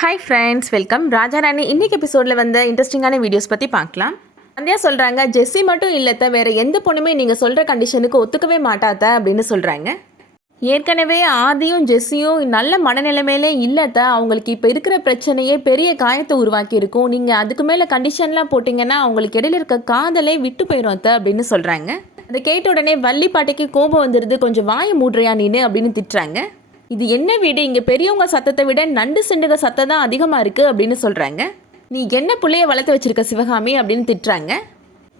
Hi friends, welcome. Raja Rani இன்னைக்கு எபிசோடில் வந்து இன்ட்ரெஸ்டிங்கான வீடியோஸ் பற்றி பார்க்கலாம். சந்தியா சொல்கிறாங்க, ஜெஸ்ஸி மட்டும் இல்லத்த, வேறு எந்த பொண்ணுமே நீங்கள் சொல்கிற கண்டிஷனுக்கு ஒத்துக்கவே மாட்டாத்த அப்படின்னு சொல்கிறாங்க. ஏற்கனவே ஆதியும் ஜெஸ்ஸியும் நல்ல மனநிலைமையிலே இல்லத்த, அவங்களுக்கு இப்போ இருக்கிற பிரச்சனையே பெரிய காயத்தை உருவாக்கி இருக்கும். நீங்கள் அதுக்கு மேலே கண்டிஷன்லாம் போட்டிங்கன்னா அவங்களுக்கு இடையில இருக்க காதலே விட்டு போயிடும் அத்த அப்படின்னு சொல்கிறாங்க. அதை கேட்ட உடனே வள்ளி பாட்டிக்கு கோபம் வந்துடுது. கொஞ்சம் வாயை மூடுறியா நீனு அப்படின்னு திட்டுறாங்க. இது என்ன வீடு, இங்கே பெரியவங்க சத்தத்தை விட நண்டு செண்டுக சத்தம் தான் அதிகமாக இருக்குது அப்படின்னு சொல்கிறாங்க. நீ என்ன பிள்ளைய வளர்த்து வச்சிருக்க சிவகாமி அப்படின்னு திட்டுறாங்க.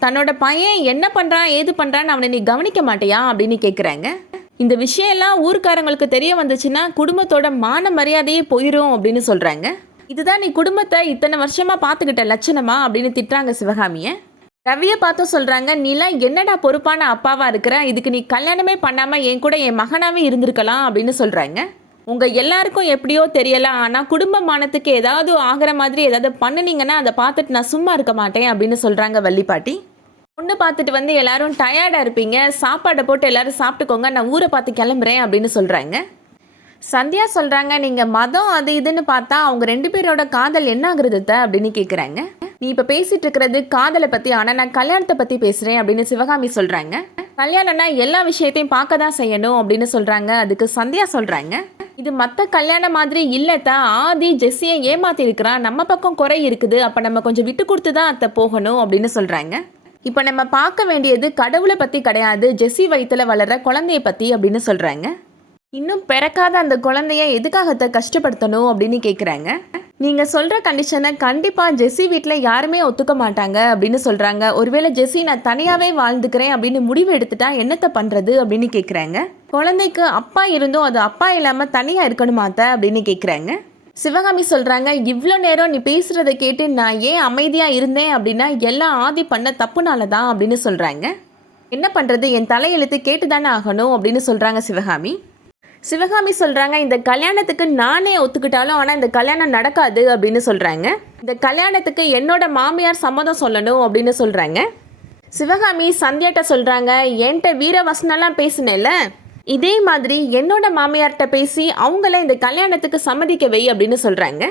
தன்னோட பையன் என்ன பண்ணுறான் ஏது பண்ணுறான்னு அவனை நீ கவனிக்க மாட்டியா அப்படின்னு கேட்குறாங்க. இந்த விஷயம்லாம் ஊர்க்காரங்களுக்கு தெரிய வந்துச்சுன்னா குடும்பத்தோட மான மரியாதையே போயிடும் அப்படின்னு சொல்கிறாங்க. இதுதான் நீ குடும்பத்தை இத்தனை வருஷமாக பார்த்துக்கிட்ட லட்சணமா அப்படின்னு திட்டுறாங்க சிவகாமியை. ரவியை பார்த்தும் சொல்கிறாங்க, நீலாம் என்னடா பொறுப்பான அப்பாவாக இருக்கிற, இதுக்கு நீ கல்யாணமே பண்ணாமல் என் கூட என் மகனாகவே இருந்திருக்கலாம் அப்படின்னு சொல்கிறாங்க. உங்கள் எல்லாருக்கும் எப்படியோ தெரியலாம், ஆனால் குடும்பமானத்துக்கு ஏதாவது ஆகிற மாதிரி ஏதாவது பண்ணினீங்கன்னா அதை பார்த்துட்டு நான் சும்மா இருக்க மாட்டேன் அப்படின்னு சொல்கிறாங்க வள்ளிப்பாட்டி. பொண்ணு பார்த்துட்டு வந்து எல்லாரும் டயர்டாக இருப்பீங்க, சாப்பாடை போட்டு எல்லாரும் சாப்பிட்டுக்கோங்க, நான் ஊரை பார்த்து கிளம்புறேன் அப்படின்னு சொல்கிறாங்க. சந்தியா சொல்கிறாங்க, நீங்கள் மதம் அது இதுன்னு பார்த்தா அவங்க ரெண்டு பேரோட காதல் என்ன ஆகுறது அப்படின்னு கேட்குறாங்க. நீ இப்போ பேசிகிட்டு இருக்கிறது காதலை பற்றி, ஆனால் நான் கல்யாணத்தை பற்றி பேசுகிறேன் அப்படின்னு சிவகாமி சொல்கிறாங்க. கல்யாணம்னா எல்லா விஷயத்தையும் பார்க்க தான் செய்யணும் அப்படின்னு சொல்கிறாங்க. அதுக்கு சந்தியா சொல்கிறாங்க, இது மற்ற கல்யாணம் மாதிரி இல்லைத்தா, ஆதி ஜெஸ்ஸியை ஏமாற்றி இருக்கிறான், நம்ம பக்கம் குறை இருக்குது, அப்போ நம்ம கொஞ்சம் விட்டு கொடுத்து தான் அத்தை போகணும் அப்படின்னு சொல்கிறாங்க. இப்போ நம்ம பார்க்க வேண்டியது கடவுளை பற்றி கிடையாது, ஜெஸ்ஸி வயிற்றில் வளர்கிற குழந்தைய பற்றி அப்படின்னு சொல்கிறாங்க. இன்னும் பிறக்காத அந்த குழந்தைய எதுக்காகத்தை கஷ்டப்படுத்தணும் அப்படின்னு கேட்குறாங்க. நீங்கள் சொல்கிற கண்டிஷனை கண்டிப்பாக ஜெஸ்ஸி வீட்டில் யாருமே ஒத்துக்க மாட்டாங்க அப்படின்னு சொல்கிறாங்க. ஒருவேளை ஜெஸ்ஸி நான் தனியாகவே வாழ்ந்துக்கிறேன் அப்படின்னு முடிவு எடுத்துட்டா என்னத்தை பண்ணுறது அப்படின்னு கேட்குறாங்க. குழந்தைக்கு அப்பா இருந்தும் அது அப்பா இல்லாமல் தனியாக இருக்கணுமாத்த அப்படின்னு கேட்குறாங்க. சிவகாமி சொல்கிறாங்க, இவ்வளோ நேரம் நீ பேசுகிறத கேட்டு நான் ஏன் அமைதியாக இருந்தேன் அப்படின்னா எல்லாம் ஆதி பண்ண தப்புனால தான் அப்படின்னு சொல்கிறாங்க. என்ன பண்ணுறது, என் தலையெழுத்து கேட்டு தானே ஆகணும் அப்படின்னு சொல்கிறாங்க சிவகாமி. சிவகாமி சொல்கிறாங்க, இந்த கல்யாணத்துக்கு நானே ஒத்துக்கிட்டாலும் ஆனால் இந்த கல்யாணம் நடக்காது அப்படின்னு சொல்கிறாங்க. இந்த கல்யாணத்துக்கு என்னோட மாமியார் சம்மதம் சொல்லணும் அப்படின்னு சொல்கிறாங்க. சிவகாமி சந்தியாட்ட சொல்கிறாங்க, என்கிட்ட வீரவசனெல்லாம் பேசினேல, இதே மாதிரி என்னோட மாமியார்கிட்ட பேசி அவங்கள இந்த கல்யாணத்துக்கு சம்மதிக்க வை அப்படின்னு சொல்கிறாங்க.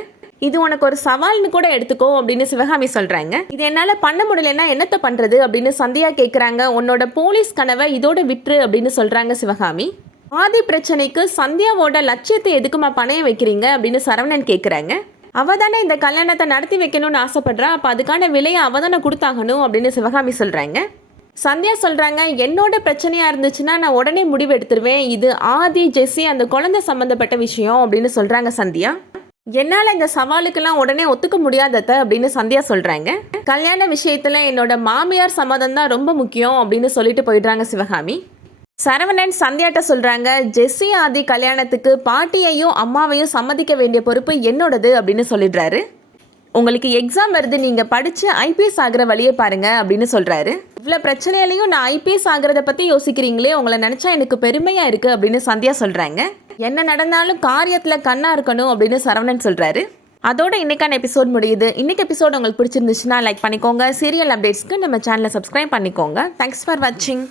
இது உனக்கு ஒரு சவால்னு கூட எடுத்துக்கோ அப்படின்னு சிவகாமி சொல்கிறாங்க. இது என்னால் பண்ண முடியலன்னா என்னத்தை பண்ணுறது அப்படின்னு சந்தியா கேட்குறாங்க. உன்னோட போலீஸ் கனவை இதோட விட்டுரு அப்படின்னு சொல்கிறாங்க சிவகாமி. ஆதி பிரச்சனைக்கு சந்தியாவோட லட்சியத்தை எதுக்குமா பணைய வைக்கிறீங்க அப்படின்னு சரவணன் கேட்குறாங்க. அவள் தானே இந்த கல்யாணத்தை நடத்தி வைக்கணும்னு ஆசைப்படுறா, அப்போ அதுக்கான விலையை அவள் தானே கொடுத்தாகணும் அப்படின்னு சிவகாமி சொல்கிறாங்க. சந்தியா சொல்கிறாங்க, என்னோட பிரச்சனையாக இருந்துச்சுன்னா நான் உடனே முடிவு எடுத்துருவேன், இது ஆதி ஜெஸ்ஸி அந்த குழந்தை சம்மந்தப்பட்ட விஷயம் அப்படின்னு சொல்கிறாங்க சந்தியா. என்னால் இந்த சவாலுக்கெல்லாம் உடனே ஒத்துக்க முடியாதத அப்படின்னு சந்தியா சொல்கிறாங்க. கல்யாண விஷயத்தில் என்னோட மாமியார் சம்மதம் தான் ரொம்ப முக்கியம் அப்படின்னு சொல்லிட்டு போயிடுறாங்க சிவகாமி. சரவணன் சந்தியாட்ட சொல்கிறாங்க, ஜெஸ்ஸி ஆதி கல்யாணத்துக்கு பாட்டியையும் அம்மாவையும் சம்மதிக்க வேண்டிய பொறுப்பு என்னோடது அப்படின்னு சொல்லிடுறாரு. உங்களுக்கு எக்ஸாம் வருது, நீங்கள் படித்து ஐபிஎஸ் ஆகிற வழியை பாருங்கள் அப்படின்னு சொல்கிறாரு. இவ்வளோ பிரச்சனையிலையும் நான் ஐபிஎஸ் ஆகிறத பற்றி யோசிக்கிறீங்களே, உங்களை நினச்சா எனக்கு பெருமையாக இருக்குது அப்படின்னு சந்தியா சொல்கிறாங்க. என்ன நடந்தாலும் காரியத்தில் கண்ணாக இருக்கணும் அப்படின்னு சரவணன் சொல்கிறாரு. அதோட இன்றைக்கான எபிசோட் முடியுது. இன்றைக்கி எபிசோட் உங்களுக்கு பிடிச்சிருந்துச்சுன்னா லைக் பண்ணிக்கோங்க. சீரியல் அப்டேட்ஸ்க்கு நம்ம சேனலை சப்ஸ்கிரைப் பண்ணிக்கோங்க. தேங்க்ஸ் ஃபார் வாட்சிங்.